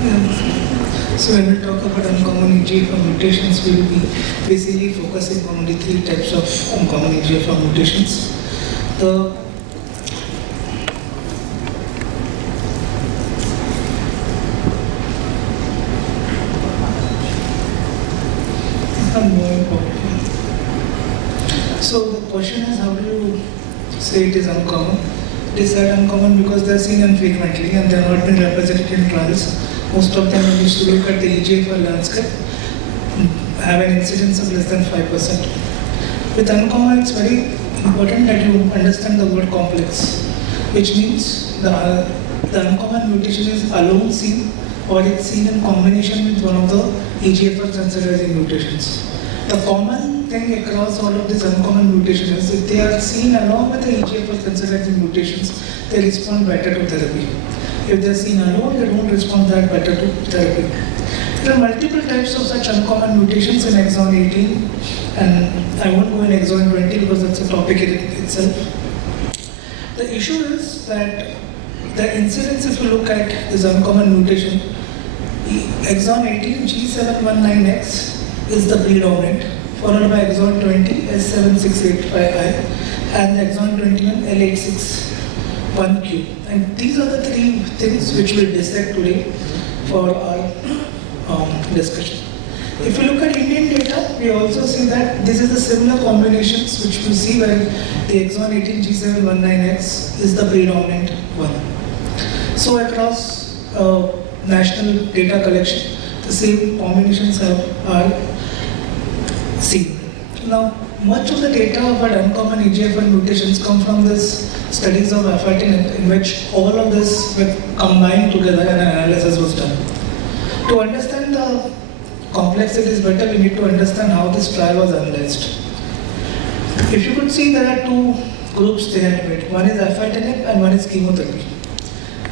So when we talk about uncommon EGFR mutations, we will be basically focusing on only 3 types of uncommon EGFR mutations. The So the question is, how do you say it is uncommon? It is said uncommon because they are seen infrequently and they have not been represented in trials. Most of them, when you look at the EGFR landscape, have an incidence of less than 5%. With uncommon, it's very important that you understand the word complex, which means the uncommon mutation is alone seen or it's seen in combination with one of the EGFR sensitizing mutations. The common thing across all of these uncommon mutations is if they are seen along with the EGFR sensitizing mutations, they respond better to therapy. If they are seen alone, they don't respond that better to therapy. There are multiple types of such uncommon mutations in exon 18, and I won't go in exon 20 because that's a topic in itself. The issue is that the incidence, if you look at this uncommon mutation, exon 18 G719X is the predominant, followed by exon 20 S7685I and exon 21 L861Q. And these are the 3 things which we'll dissect today for our discussion. If you look at Indian data, we also see that this is the similar combinations which we see where the exon 18 G719X is the predominant one. So across national data collection, the same combinations are seen. Now, much of the data about uncommon EGFR mutations come from this studies of afatinib in which all of this were combined together and an analysis was done. To understand the complexities better, we need to understand how this trial was analyzed. If you could see, there are 2 groups they had made. One is afatinib and one is chemotherapy.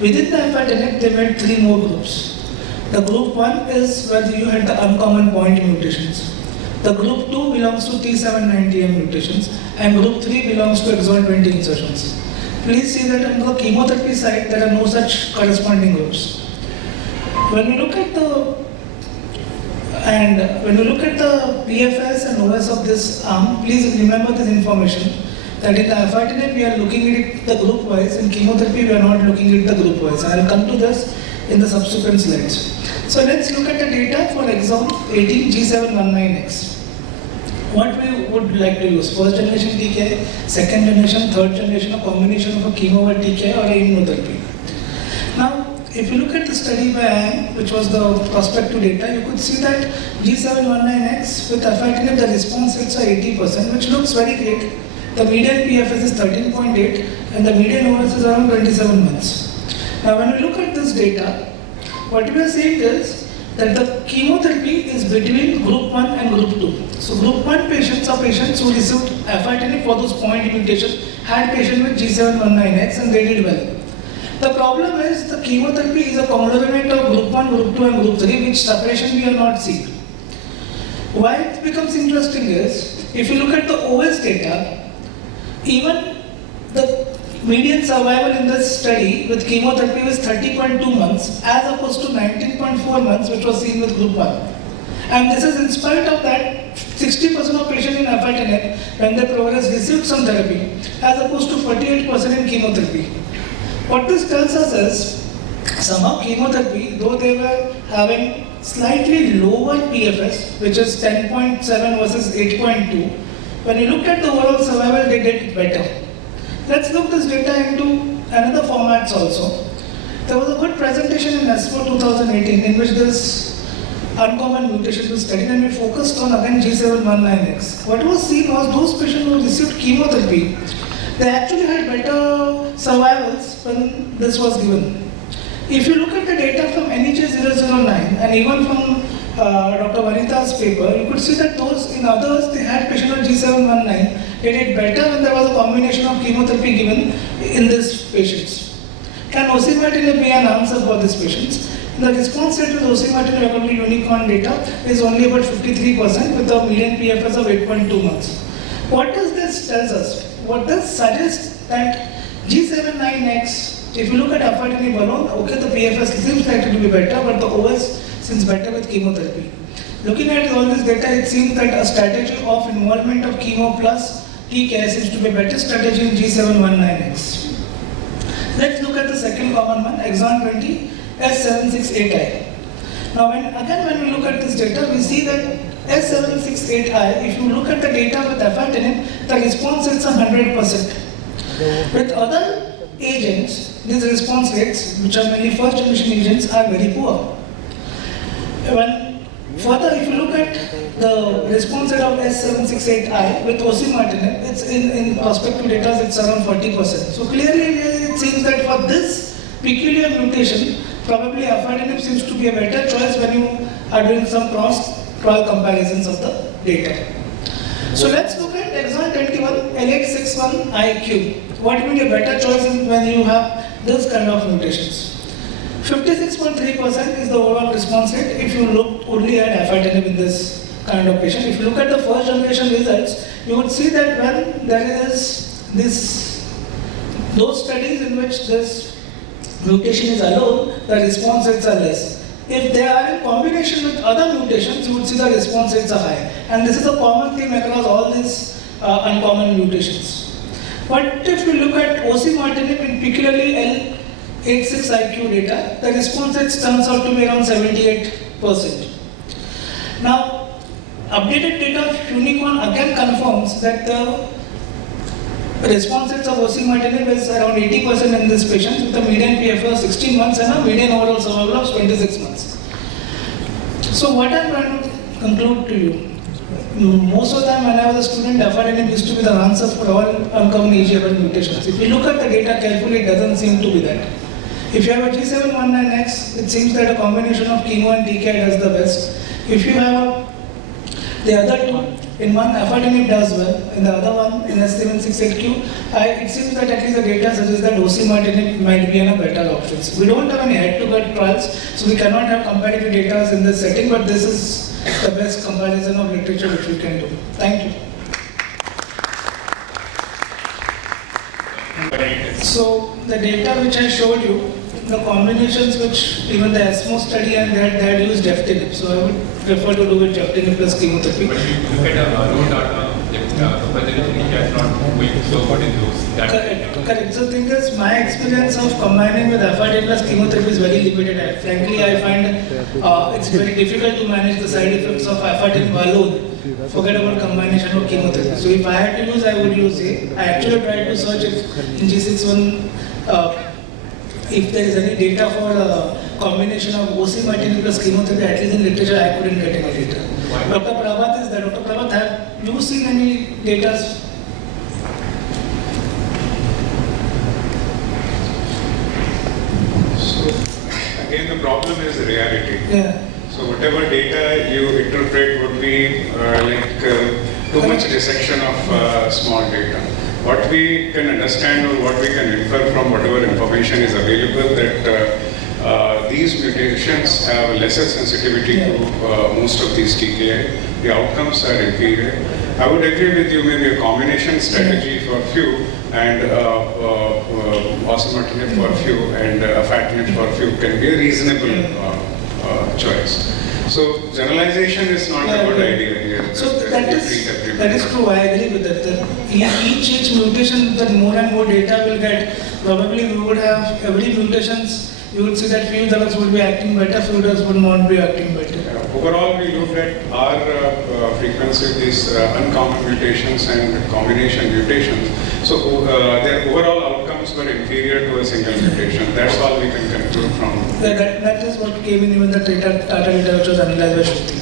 Within the afatinib, they made 3 more groups. The group 1 is where you had the uncommon point mutations. The group 2 belongs to T790M mutations and group 3 belongs to exon 20 insertions. Please see that on the chemotherapy side, there are no such corresponding groups. When we look at the PFS and OS of this arm, please remember this information that in the afatinib we are looking at it the group wise, in chemotherapy we are not looking at the group wise. I will come to this in the subsequent slides. So let's look at the data for exon 18 G719X. What we would like to use, first generation TKI, second generation, third generation, a combination of a chemo or TKI or a immunotherapy. Now, if you look at the study by IAM, which was the prospective data, you could see that G719X with afatinib, the response rates are 80%, which looks very great. The median PFS is 13.8 and the median OS is around 27 months. Now, when we look at this data, what we are saying is that the chemotherapy is between group 1 and group 2. So group 1 patients are patients who received afatinib for those point mutation, had patient with G719X and they did well. The problem is the chemotherapy is a conglomerate of group 1, group 2 and group 3, which separation we are not seeing. Why it becomes interesting is, if you look at the OS data, even the median survival in this study with chemotherapy was 30.2 months as opposed to 19.4 months which was seen with group 1. And this is in spite of that 60% of patients in afatinib when they progress received some therapy as opposed to 48% in chemotherapy. What this tells us is somehow chemotherapy, though they were having slightly lower PFS, which is 10.7 versus 8.2, when you look at the overall survival, they did better. Let's look this data into another formats also. There was a good presentation in ESMO 2018 in which this uncommon mutation was studied and we focused on again G719X. What was seen was those patients who received chemotherapy, they actually had better survivals when this was given. If you look at the data from NEJ009 and even from Dr. Vanita's paper, you could see that those in others, they had patient on G719, they did better when there was a combination of chemotherapy given in these patients. Can osimertinib be an answer for these patients? The response rate with osimertinib according to Unicorn data is only about 53% with a median PFS of 8.2 months. What does this tell us? What does suggest that G796 If you look at afatinib alone, okay, the PFS seems likely to be better, but the OS seems better with chemotherapy. Looking at all this data, it seems that a strategy of involvement of chemo plus TKI seems to be a better strategy in G719X. Let's look at the second common one, exon 20, S768I. Now, when we look at this data, we see that S768I, if you look at the data with afatinib, the response rates are 100%. With other agents, these response rates, which are mainly first generation agents, are very poor. Further, if you look at the response rate of S768I with osimertinib, it's in prospective data, it's around 40%. So clearly, it seems that for this peculiar mutation, probably afatinib seems to be a better choice when you are doing some cross-trial comparisons of the data. So let's look at exon 21, L861IQ. What will be a better choice when you have this kind of mutations? 56.3% is the overall response rate if you look only at afatinib in this kind of patient. If you look at the first generation results, you would see that when there is those studies in which this mutation is alone, the response rates are less. If they are in combination with other mutations, you would see the response rates are high. And this is a common theme across all these uncommon mutations. But if you look at osimertinib, in particularly L86IQ data, the response rate turns out to be around 78%. Now, updated data of Unicorn again confirms that the response rates of osimertinib is around 80% in this patient with a median PFS of 16 months and a median overall survival of 26 months. So what I'm trying to conclude to you, most of the time when I was a student, afatinib used to be the answer for all uncommon EGFR mutations. If you look at the data carefully, it doesn't seem to be that. If you have a G719X, it seems that a combination of chemo and TKI does the best. If you have the other two, in one afatinib does well, in the other one, in S768Q, it seems that at least the data suggests that osimertinib might be a better option. We don't have any head-to-head trials, so we cannot have comparative data in this setting, but this is the best comparison of literature which we can do. Thank you. So the data which I showed you, the combinations which even the ESMO study and they had used deftinib. So I would prefer to do with deftinib plus chemotherapy. But if you look at raw data, if has not going so good in those. Correct. So the thing is, my experience of combining with afatinib plus chemotherapy is very limited. Frankly, I find it's very difficult to manage the side effects of afatinib alone. Forget about combination of chemotherapy. So if I had to use, I would use A. I actually tried to search if in G61 if there is any data for a combination of osimertinib plus chemotherapy, at least in literature, I couldn't get any data. Dr. Prabhat is there. Dr. Prabhat, have you seen any data? So again, the problem is rarity. Yeah. So whatever data you interpret would be too much dissection of small data. What we can understand or what we can infer from whatever information is available that these mutations have lesser sensitivity to most of these TKI. The outcomes are inferior. I would agree with you, maybe a combination strategy for a few and osimertinib for a few and afatinib for a few can be a reasonable choice. So generalization is not a good idea here. So that is true. I agree with that. Each mutation, that more and more data will get. Probably we would have every mutations. You would see that few drugs would be acting better, few drugs would not be acting better. Overall, we looked at our frequency of these uncommon mutations and combination mutations. So their overall outcomes were inferior to a single mutation. That's all we can conclude from. That is what came in even the data which was analyzed by Shruti.